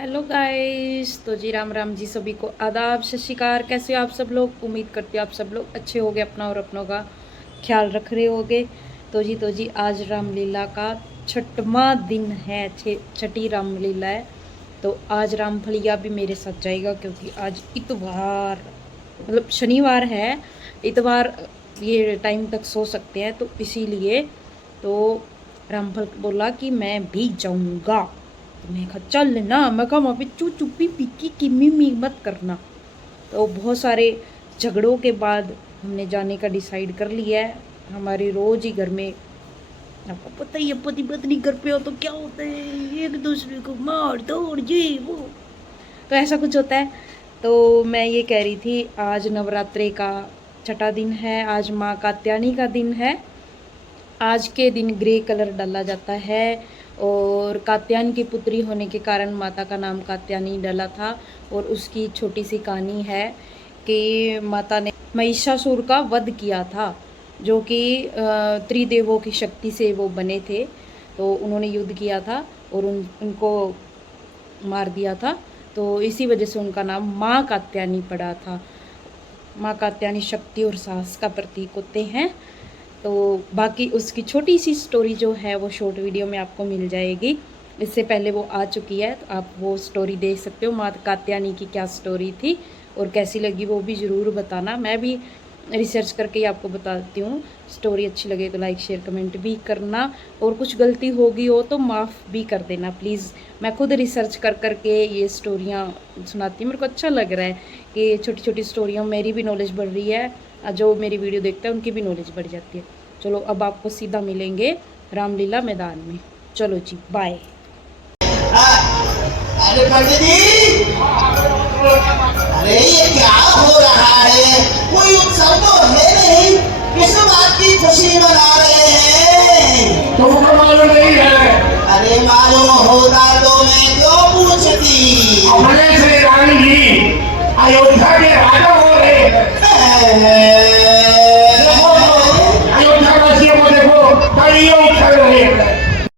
Hello guys. तो जी राम राम जी, सभी को आदाब, सत श्री अकाल। कैसे हो आप सब लोग? उम्मीद करती हूँ आप सब लोग अच्छे होगे, अपना और अपनों का ख्याल रख रहे होगे। तो जी आज रामलीला का छठवां दिन है, छठी रामलीला है। तो आज रामफलिया भी मेरे साथ जाएगा क्योंकि आज इतवार मतलब शनिवार है। इतवार ये टाइम तक सो सकते हैं, तो इसीलिए तो रामफल बोला कि मैं भी जाऊँगा। तो मैं कहा चल ना, मैं कहा वहाँ पे चुप्पी पिक्की किमी मी मत करना। तो बहुत सारे झगड़ों के बाद हमने जाने का डिसाइड कर लिया है। हमारे रोज ही घर में, आपको पता ही है, पति पत्नी घर पे हो तो क्या होता है, एक दूसरे को मार दौड़ ये वो, तो ऐसा कुछ होता है। तो मैं ये कह रही थी, आज नवरात्रे का छठा दिन है, आज माँ कात्यायनी का दिन है। आज के दिन ग्रे कलर डाला जाता है और कात्यायन की पुत्री होने के कारण माता का नाम कात्यायनी डाला था। और उसकी छोटी सी कहानी है कि माता ने महिषासुर का वध किया था, जो कि त्रिदेवों की शक्ति से वो बने थे। तो उन्होंने युद्ध किया था और उनको मार दिया था। तो इसी वजह से उनका नाम माँ कात्यायनी पड़ा था। माँ कात्यायनी शक्ति और साहस का प्रतीक होते हैं। तो बाकी उसकी छोटी सी स्टोरी जो है वो शॉर्ट वीडियो में आपको मिल जाएगी। इससे पहले वो आ चुकी है, तो आप वो स्टोरी देख सकते हो। माँ कात्यायनी की क्या स्टोरी थी और कैसी लगी वो भी ज़रूर बताना। मैं भी रिसर्च करके ही आपको बताती हूँ। स्टोरी अच्छी लगे तो लाइक शेयर कमेंट भी करना, और कुछ गलती होगी हो तो माफ़ भी कर देना प्लीज़। मैं खुद रिसर्च कर करके ये स्टोरियाँ सुनाती हूँ। मेरे को अच्छा लग रहा है कि छोटी छोटी स्टोरियाँ, मेरी भी नॉलेज बढ़ रही है, जो मेरी वीडियो देखते हैं उनकी भी नॉलेज बढ़ जाती है। चलो अब आपको सीधा मिलेंगे रामलीला मैदान में। चलो जी, बाय। अरे पंडित जी, अरे ये क्या हो रहा है? कोई उत्सव तो है नहीं, किस बात की खुशी मना रहे हैं? तुमको मालूम नहीं है? अरे मालूम होता तो मैं क्यों पूछती? अपने श्री राम जी अयोध्या के राजा हो रहे हैं। अयोध्या वासियों को देखो, बड़ी उछल रहे हैं।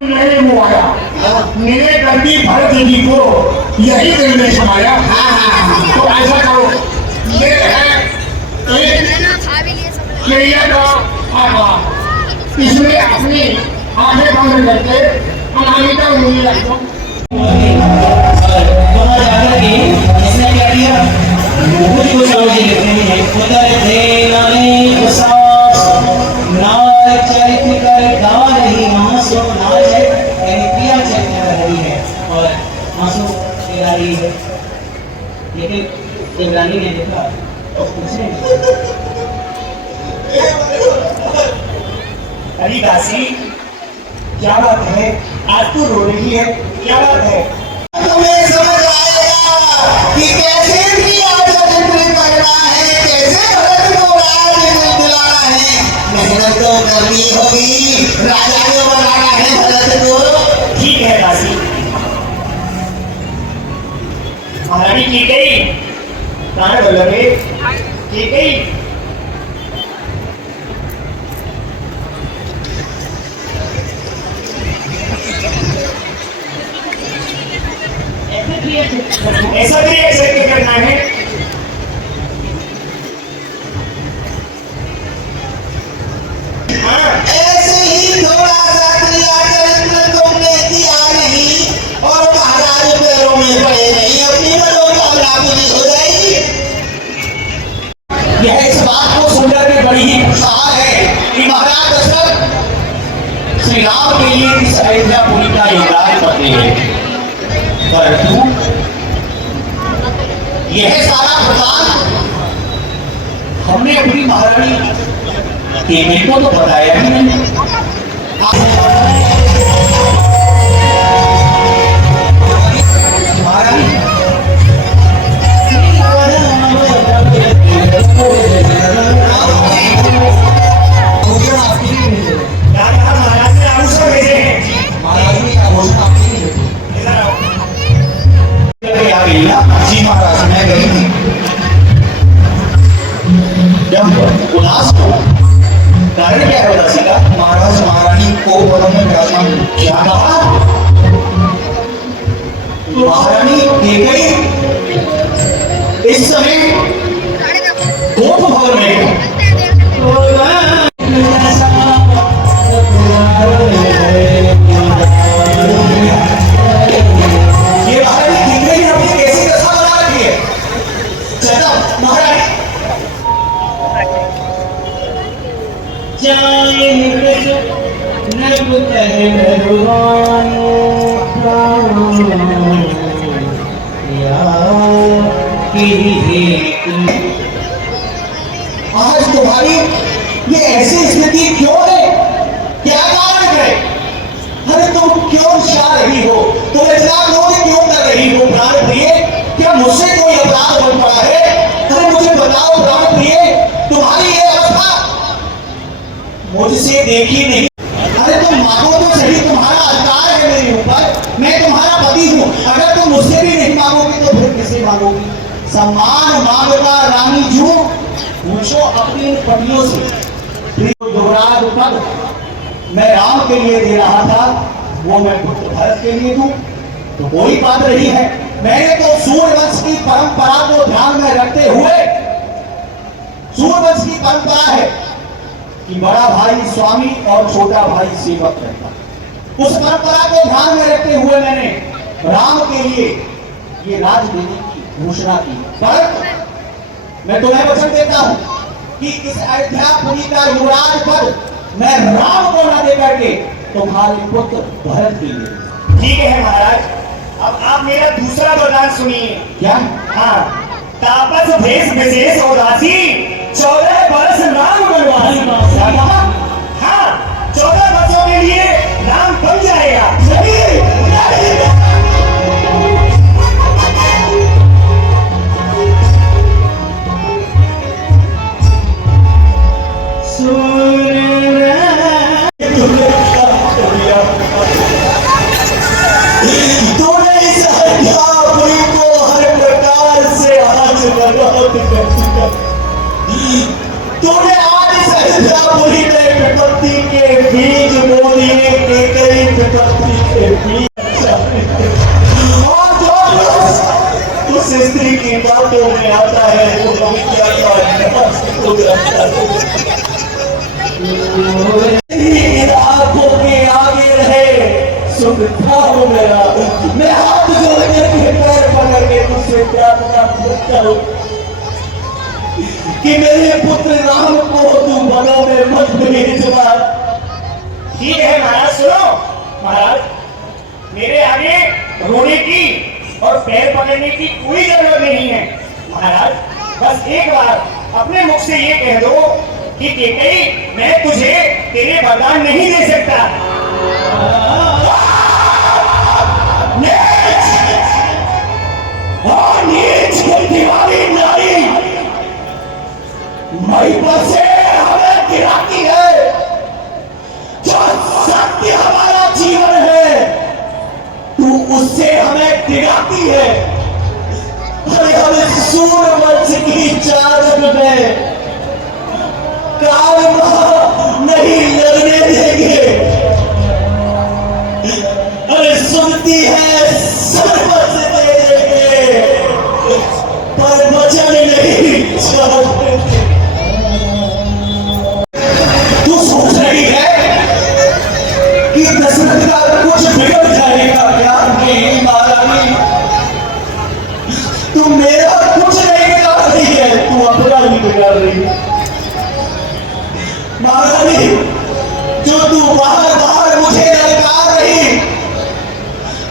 नहीं मुआया, मेरे गंदी भरत जी को यही दिल में समाया। तो ऐसा करो, ये है चिड़िया का आवाज, इसमें अपनी आंखें बंद करके अनामिका उंगली रख दो। इसने क्या किया? मुझे कुछ समझ नहीं है। उधर थे नाले सास, नाल चरित कर डाल ही मासो नाल प्रिया चरित कर रही है और मासो तेरा रही है। लेकिन इमरानी ने देखा तो उसने अरे दासी, क्या बात है? आज तू रो रही है, क्या बात है? तुम्हें समझ आएगा कि कैसे प्रिया चरित्र करना है, कैसे भरत को राज दिलाना है। मेहनत तो करनी होगी, राजा को बनाना है भरत को। ठीक है दासी, महारानी की गई, कहाँ बोलोगे? की गई। ऐसा भी ऐसे करना है। हाँ, ऐसे ही थोड़ा सा क्रिया चरित्र तुमने किया नहीं और महाराज पैरों में पड़े नहीं, अपनी मनोकामना पूरी हो जाएगी। यह इस बात को सुनकर के बड़ी ही उत्साह है कि महाराज दशरथ श्री राम के लिए इस अयोध्यापुरी का इकरार करते हैं, परंतु यह सारा प्रदान हमने अपनी महारानी के बेटे को तो बताया ही नहीं। महारानी महाराज ने आउसर भेजे हैं। महारानी का घोषणा आपने नहीं भेजी। इधर आओ। जी महाराज, मैं गई थी। जब उदास हो, कारण क्या है उदासी का? महाराज महारानी को भवन में विराजमान क्या कहा? महारानी कैकेयी इस समय गोप भवन में है। ये महारानी कैकेयी ने अपनी कैसी दशा बना रखी है। चलो महारानी आज तुम्हारी ये ऐसी स्थिति क्यों है? क्या कारण है? अरे तुम क्यों जा रही हो? तुम इतना क्रोध क्यों कर रही हो प्राण प्रिय? क्या मुझसे कोई अपराध बन पड़ा है? अरे मुझे बताओ प्राण प्रिय, तुम्हारी ये अवस्था मुझसे देखी नहीं। अरे तुम मांगो तो सही, तुम्हारा अधिकार है मेरे ऊपर, मैं तुम्हारा पति हूँ। अगर तुम मुझसे भी नहीं मांगोगी तो फिर किसे मांगोगी? सम्मान मांगता रानी जू, पूछो अपनी इन पतियों से। युवराज पद मैं राम के लिए दे रहा था, वो मैं पुत्र भरत के लिए दूं तो कोई बात नहीं है। मैंने तो सूर्यवंश की परंपरा को ध्यान में रखते हुए, सूर्यवंश की परंपरा है कि बड़ा भाई स्वामी और छोटा भाई सेवक रहता है। उस परंपरा को ध्यान में रखते हुए मैंने राम के लिए ये राज देने की घोषणा की। पर मैं तुम्हें वचन देता हूं कि इस अयोध्यापुरी का युवराज पद मैं राम को न दे करके तुम्हारे पुत्र भरत के लिए। ठीक है महाराज, अब आप मेरा दूसरा वरदान सुनिए। क्या? हाँ, तापस भेष विशेष उदासी 14 वर्ष नाम बनवासी। हाँ, 14 वर्षों के लिए नाम बन जाएगा। तूने इस अयोध्यापुरी को हर प्रकार से आज बर्बाद कर दिया। तूने आज इस अयोध्यापुरी में विपत्ति के बीज बो दिए, कैकेयी विपत्ति के बीज। और जो उस स्त्री की बातों में आता है वो भविष्य का हो जाता है। आंखों के आगे रहे सुख हो मेरा, मैं हाथ जोड़ के पैर पकड़ के तुझसे प्रार्थना करता हूँ कि मेरे पुत्र राम को तू बनों में मत भेजवा। ठीक है महाराज, सुनो महाराज, मेरे आगे रोने की और पैर पकड़ने की कोई जरूरत नहीं है। महाराज बस एक बार अपने मुख से ये कह दो कि कैकेयी मैं तुझे तेरे वरदान नहीं दे सकता। दीवारी नारी मई पर से हमें गिराती है। जो सत्य हमारा जीवन है तू उससे हमें गिराती है। अरे हम सूर्यवंश की चादर में काल नहीं लगने देंगे। अरे सुनती है सर्वस्व दे देंगे पर वचन नहीं छोड़ते। तू सोच रही है कि दशरथ का कुछ बिगड़ जाएगा क्या? नहीं महारानी, तू मेरा कुछ नहीं बिगाड़ रही है, तू अपना ही बिगाड़ रही है। महारानी, जो तू बार बार मुझे ललकार रही,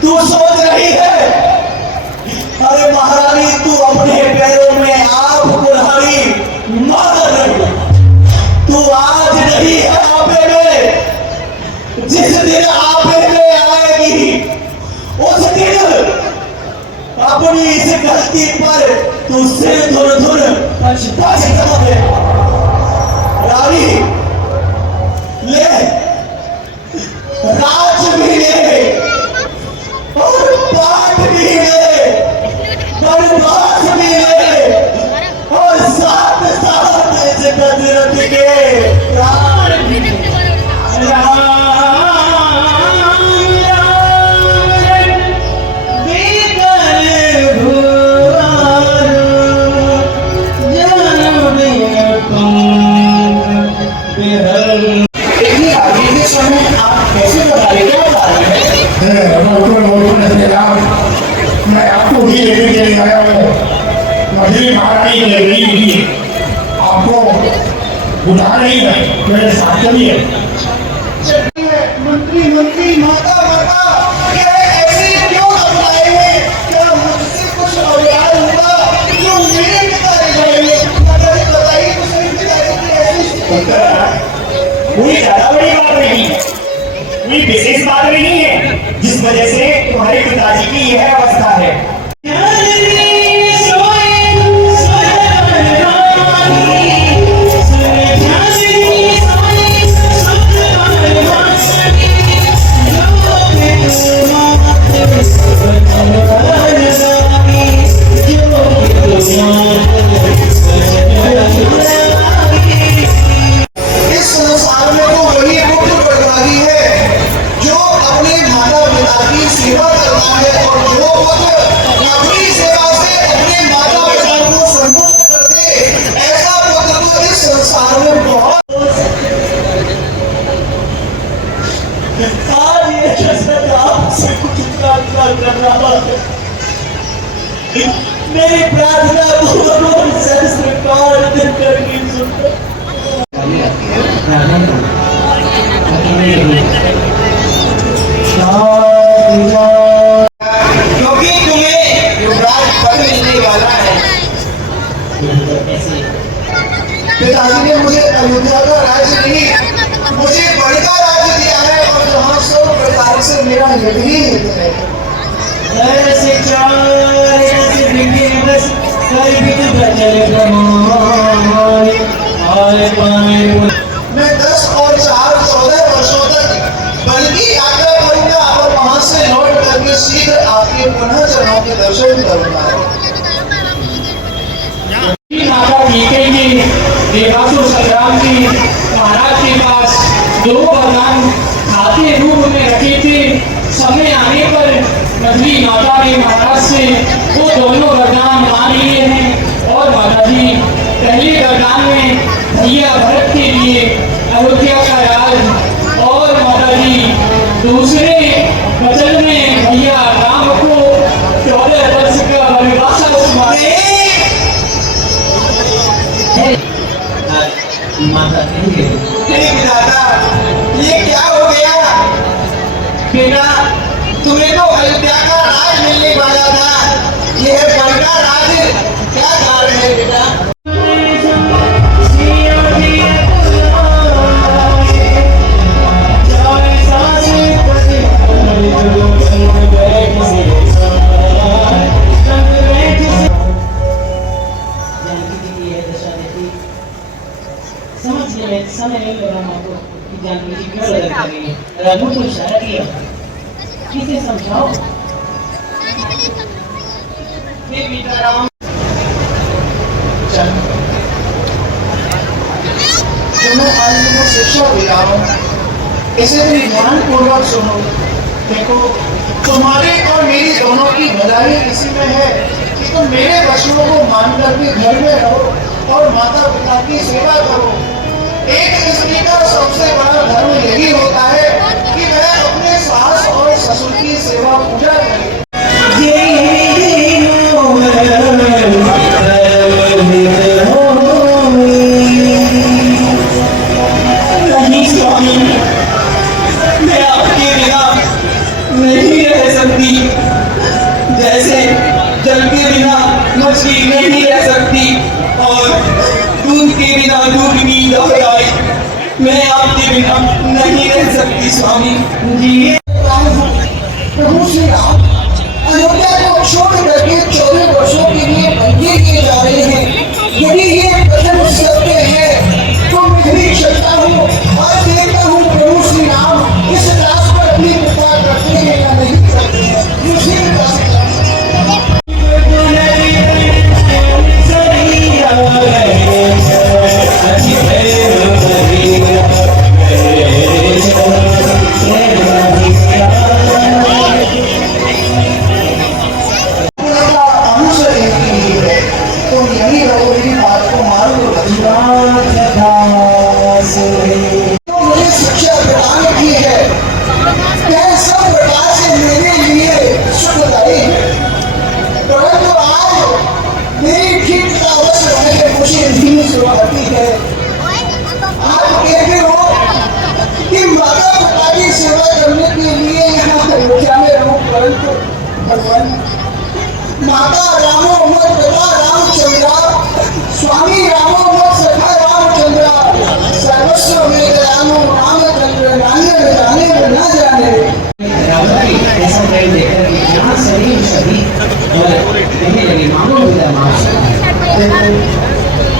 तू सोच रही है अरे महारानी तू अपने पैरों में आप कुल्हाड़ी मार रही। तू आज नहीं है आपे में, जिस दिन आपे में आएगी उस दिन अपनी इस गलती पर तू सिर धुर धुर पछताएगा। रानी ले, राज भी ले और पाठ भी ले, बनवास भी ले और साथ साथ इस दशरथ के प्राण भी ले। राम राम वेद मैं आपको भी लेने के लिए आया हूँ। मधुरी महारानी के लिए आपको बुला रही है, मेरे साथ चलिए। मंत्री मंत्री माता माता क्या ऐसे क्यों अपनाए हैं? क्या मुझसे कुछ औजार हुआ जो मेरे पिता जाएंगे? बताइए तो सही, पिताजी की ऐसी कोई ज्यादा बड़ी बात नहीं, कोई विशेष बात नहीं है जिस वजह से तुम्हारे पिताजी की यह अवस्था है। इस संसार में तो वही पुत्र बलिदानी है जो अपने माता पिता की सेवा करता है, और जो पुत्र अपनी सेवा से अपने माता पिता को संतुष्ट कर दे, ऐसा पुत्र तो इस संसार में बहुत। आज ये जसरत आपसे कुछ प्रार्थना कर रहा है, मेरी प्रार्थना को स्वीकार करके सुनो। क्योंकि तुम्हें युवराज पद मिलने वाला है। पिताजी ने मुझे अयोध्या का राज्य नहीं, मुझे बड़का राज्य दिया है, और जहाँ सब प्रकार से मेरा हित ही हित है। मैं 10 और 4 14 वर्षों तक बल्कि यात्रा करूंगा, और वहां से लौट करके शीघ्र आपके पुनः चरणों के दर्शन करूंगा। माता जी देवासुर संग्राम जी महाराज के पास 2 वरदान खाते रूप में रखे थे। समय आने पर मधुरी माता ने महाराज से वो दोनों वरदान मान लिए हैं, और माता जी पहले वरदान में भैया भरत के लिए अयोध्या का राज, और माता जी दूसरे वचन में भैया राम को 14 वर्ष का वनवास माता कहेंगे दादा ये क्या हो गया? बेटा तुम्हें तो अयोध्या का राज मिलने वाला था, यह बड़का राज क्या कारण है बेटा? समय नहीं लगा आपको कि जानकी जी क्यों लड़ाई कर रही है। रघु को इशारा किया, किसे समझाओ। बेटा राम सुनो, आज मैं शिक्षा दे रहा हूँ, इसे भी ध्यान पूर्वक सुनो। देखो तुम्हारे और मेरी दोनों की भलाई इसी में है कि तुम मेरे वचनों को मान करके घर में रहो और माता पिता की सेवा करो। एक स्त्री का सबसे बड़ा धर्म यही होता है कि वह अपने सास और ससुर की सेवा पूजा करे। नहीं स्वामी, मैं आपके बिना नहीं रह सकती, जैसे जल के बिना मछली नहीं रह सकती और दूध के बिना दूध की दोहराई, मैं आपके बिना नहीं रह सकती स्वामी जी। प्रभु श्री राम अयोध्या को छोड़ करके 14 वर्षों के लिए बंदी किए जा रहे हैं। यदि ये कथन सत्य है तो मैं भी चलता हूँ और देखता हूँ प्रभु श्री राम इस रात पर अपनी कृपा करते हैं या नहीं करते हैं। मुझे सुहाती है। आप कहते हो कि माता पिता की सेवा करने के लिए यहाँ अयोध्या में रहूं, परंतु भगवान माता रामो मत पिता रामचंद्रा, स्वामी रामो मत सखा रामचंद्रा, सर्वस्व में रामो रामचंद्र, जाने न जाने। ऐसा कहीं देखकर कि यहाँ सभी कहने लगे मानो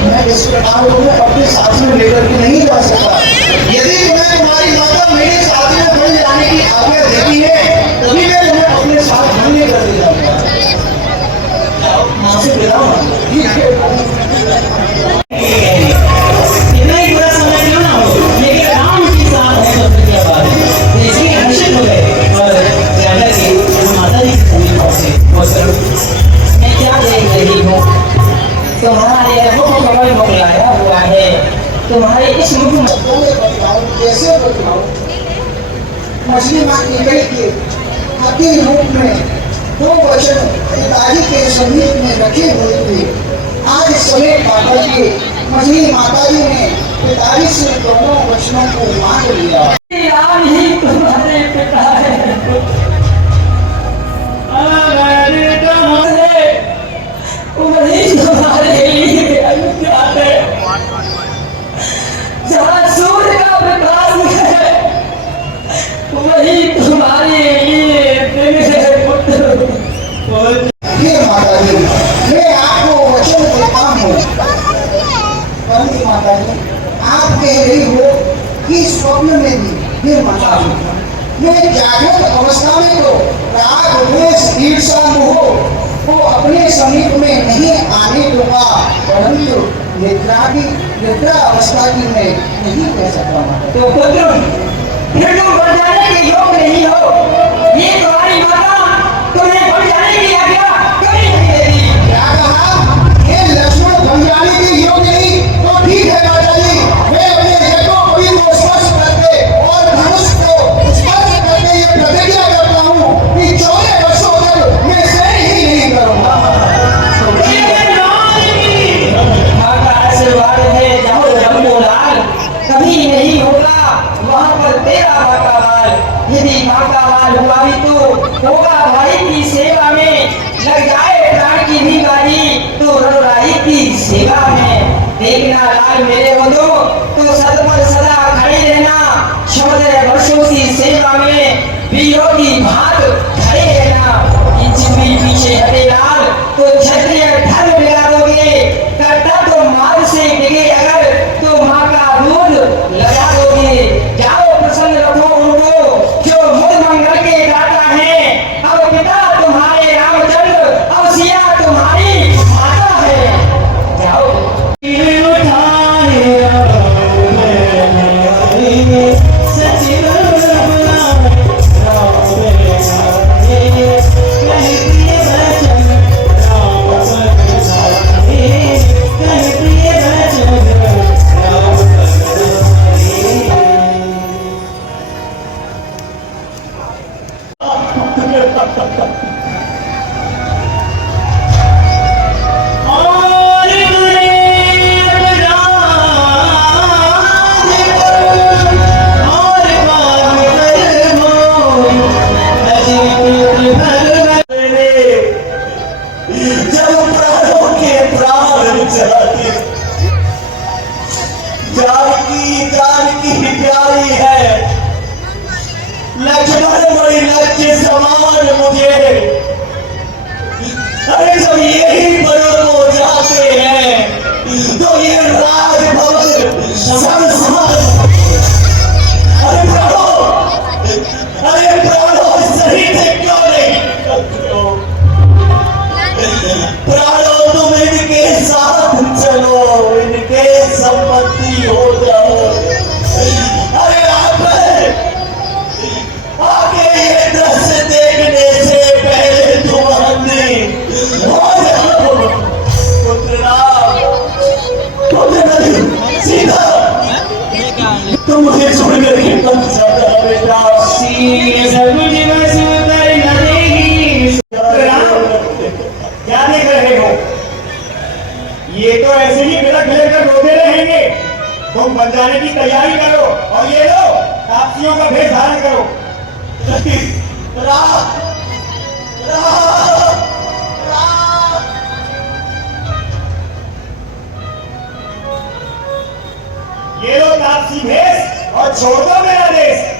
मैं इस प्रकार को अपने साथ में लेकर के नहीं जा सकता। यदि तुम्हें तुम्हारी माता मेरे साथ में बन जाने की आज्ञा देती है तभी मैं तुम्हें अपने साथ बनने कर दे जाऊंगा। माँ से विदा होना ठीक है। इतना ही बुरा समय क्यों ना हो, लेकिन राम के साथ है तो क्या बात है। इसलिए हर्षित हो गए और ज्यादा की माता जी की समीप पहुंचे। मैं क्या देख रही हूँ, तुम्हारे मुख कमल मोकलाया हुआ है, तुम्हारे इस मुख में कैसे बतलाऊं? मछली माँ की गई के अति रूप में दो वचन पिताजी के समीप में रखे हुए थे। आज समय पाकर के मछली माता जी ने पिताजी से दोनों वचनों को मांग लिया। राम ही तुम्हारे पिता है, वही तुम्हारे लिए अयोध्या है, जहाँ सूर्य का प्रकाश है वही तुम्हारे लिए दिन है पुत्र। ये माता जी मैं आपको वचन देता हूँ, परंतु माता जी आप कह रही हो कि स्वप्न में भी। ये माता जी मैं जागृत अवस्था में तो राग द्वेष ईर्षा मोह को अपने समीप में नहीं आने दूंगा, परंतु निद्रा अवस्था की मैं नहीं कह सकता। तो पुत्र फिर तुम बढ़ जाने के योग नहीं हो, ये तुम्हारी माता तुम्हें बढ़ जाने की आज्ञा कभी नहीं देगी। क्या कहा? ये लक्ष्मण बन जाने के योग नहीं तो ठीक है माता जी, मैं अपने यज्ञोपवीत को स्पर्श करके और धनुष को स्पर्श करके ये प्रतिज्ञा करता हूँ कि 14 वर्षों तक मैं सैर ही नहीं करूँगा। माँ का आशीर्वाद है, जाओ रंगोलाल, कभी नहीं होगा वहाँ पर तेरा माता बाल। यदि माता बाल हुआ भी तो होगा भाई की सेवा में, लग जाए प्राण की भी बारी तो रघुराई की सेवा में। देखना लाल मेरे हो तो सदपर सदा खड़े रहना, 14 वर्षों की सेवा में वीरों की भात खड़े रहना। इंच भी पीछे हटे लाल तो क्षत्रिय धर्म मिला दोगे, करता तो मार से डिगे अगर तो माँ का दूध लगा दोगे। जाओ प्रसन्न रखो उनको जो मुझ मंगल के दाता है, अब पिता तुम्हारे रामचंद्र, अब सिया तुम्हारी माता है। जाओ जानकी प्यारी है, लक्ष्मण बड़ी लक्ष्य समान मुझे। अरे जब यही बड़ों को जाते हैं तो ये राजभवन संसार। अरे प्राणो सही से क्यों नहीं करते हो? प्राणो तुम इनके साथ चलो, इनके संपत्ति हो जाओ। अरे आप आगे ये दृश्य देखने से पहले तुम्हारे सीधा तो मुझे छोड़ करके बन जाता है बेटा। क्या देख रहे हो? ये तो ऐसे ही बिलख बिलख कर रोते रहेंगे। तुम बन जाने की तैयारी करो और ये लो तापसियों का भेष धारण करो। ये लो तापसी भेष और छोड़ दो मेरा देश।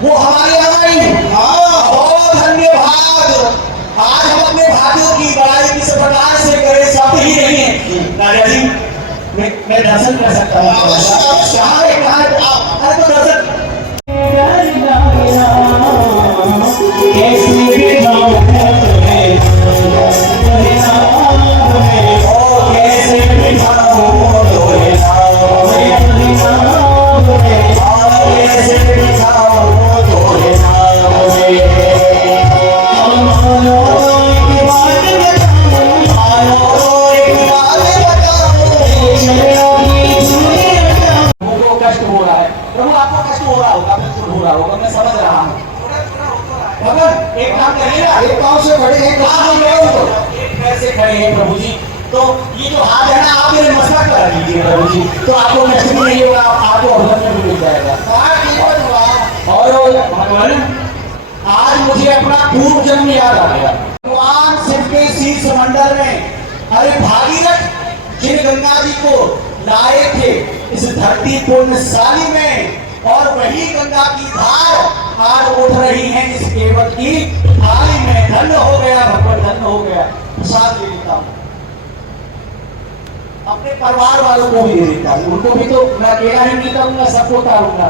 वो हमारे हमारी हाँ बहुत धन्यवाद। आज हम अपने भाइयों की बड़ाई किस प्रकार से करें सब ही नहीं है। राजा जी मैं दर्शन कर सकता हूँ? अरे तो दर्शन भगवान एक काम करिएगा, एक पाँव से खड़े हैं, आप लोग एक पैर से खड़े हैं प्रभु जी। तो ये जो हाथ है ना, आप मेरे मसला करा दीजिए प्रभु जी, तो आपको नष्ट भी नहीं होगा, आपको भगवान में भी मिल जाएगा। और भगवान आज मुझे अपना पूर्व जन्म याद आ गया। भगवान शिव के शीर्ष मंडल में अरे भागीरथ जिन गंगा जी को लाए थे इस धरती पुण्यशाली में, और वही गंगा की धार आज उठ रही है इस केवट की थाली में। धन्य हो गया भगवान, धन्य हो गया। प्रसाद ले लेता हूँ, अपने परिवार वालों को भी दे देता हूँ, उनको भी तो मैं अकेला ही नहीं करूंगा, सबको उतारूंगा।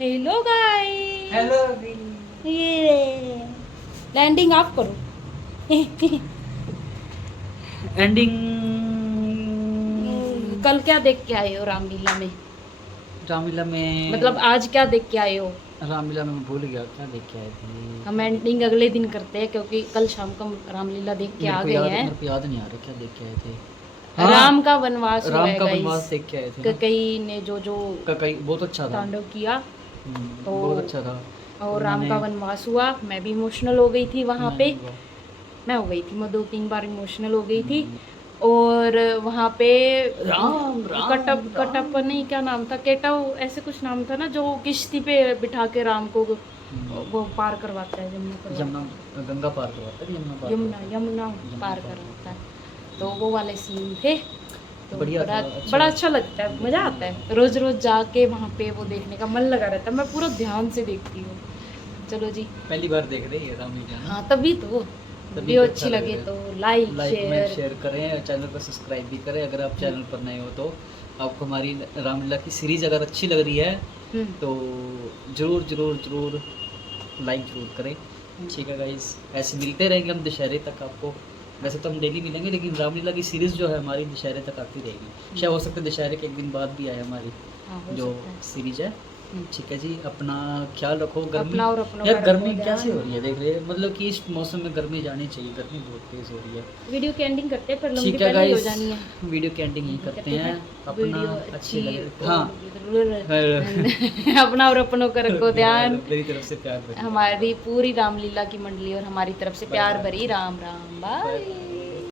हेलो गाइस, हेलो ये लैंडिंग आप करो। एंडिंग कल क्या देख के आए हो रामलीला में? रामलीला में मतलब आज क्या देख के आए हो? रामलीला में मैं भूल गया क्या देख के आए थे। हम एंडिंग अगले दिन करते हैं क्योंकि कल शाम को हम रामलीला देख के आ गए हैं। मेरे को याद नहीं आ रहा क्या देख के आए थे। राम का वनवास हुआ राम है का guys। वनवास देख के आए थे ना। कई ने जो कई बहुत अच्छा था। तांडव किया तो बहुत अच्छा था। और राम का वनवास हुआ। मैं भी इमोशनल हो गई थी वहाँ पे। मैं हो गई थी, मैं 2-3 बार इमोशनल हो गई थी। और वहाँ पे कटप नहीं, क्या नाम था, केटव ऐसे कुछ नाम था ना, जो किश्ती पे बिठा के राम को वो पार करवाता है, यमुना गंगा पार करवाता है, यमुना पार करवाता है। तो वो वाले सीन थे। तो बढ़िया बड़ा अच्छा लगता है, मज़ा आता है। रोज़ रोज़ जाके वहाँ पे वो देखने का मन लगा रहता है। मैं पूरा ध्यान से देखती हूँ। चलो जी, पहली बार देख रहे हैं रामलीला। हाँ तभी तो वीडियो अच्छी लगे तो लाइक शेयर करें, चैनल को सब्सक्राइब भी करें। अगर आप चैनल पर नए हो तो आपको हमारी रामलीला की सीरीज अगर अच्छी लग रही है तो ज़रूर लाइक ज़रूर करें। ठीक है गाइस, ऐसे मिलते रहेंगे हम दशहरे तक आपको। वैसे तो हम डेली मिलेंगे, लेकिन रामलीला की सीरीज़ जो है हमारी दशहरे तक आती रहेगी। शायद हो सकता है दशहरे के एक दिन बाद भी आए हमारी जो सीरीज है। ठीक है जी, अपना ख्याल रखो। गर्मी यार गर्मी कैसे हो रही है देख रहे हैं, मतलब कि इस मौसम में गर्मी जानी चाहिए, गर्मी बहुत तेज हो रही है। वीडियो की एंडिंग करते हैं, पर लंबी ठीक है पहले हो गाइस, जानी है। वीडियो की एंडिंग ही करते हैं। अपना अच्छी लगे हाँ अपना और अपनों का रखो ध्यान। मेरी तरफ से प्यार भरी हमारी पूरी रामलीला की मंडली और हमारी तरफ से प्यार भरी राम राम बाय।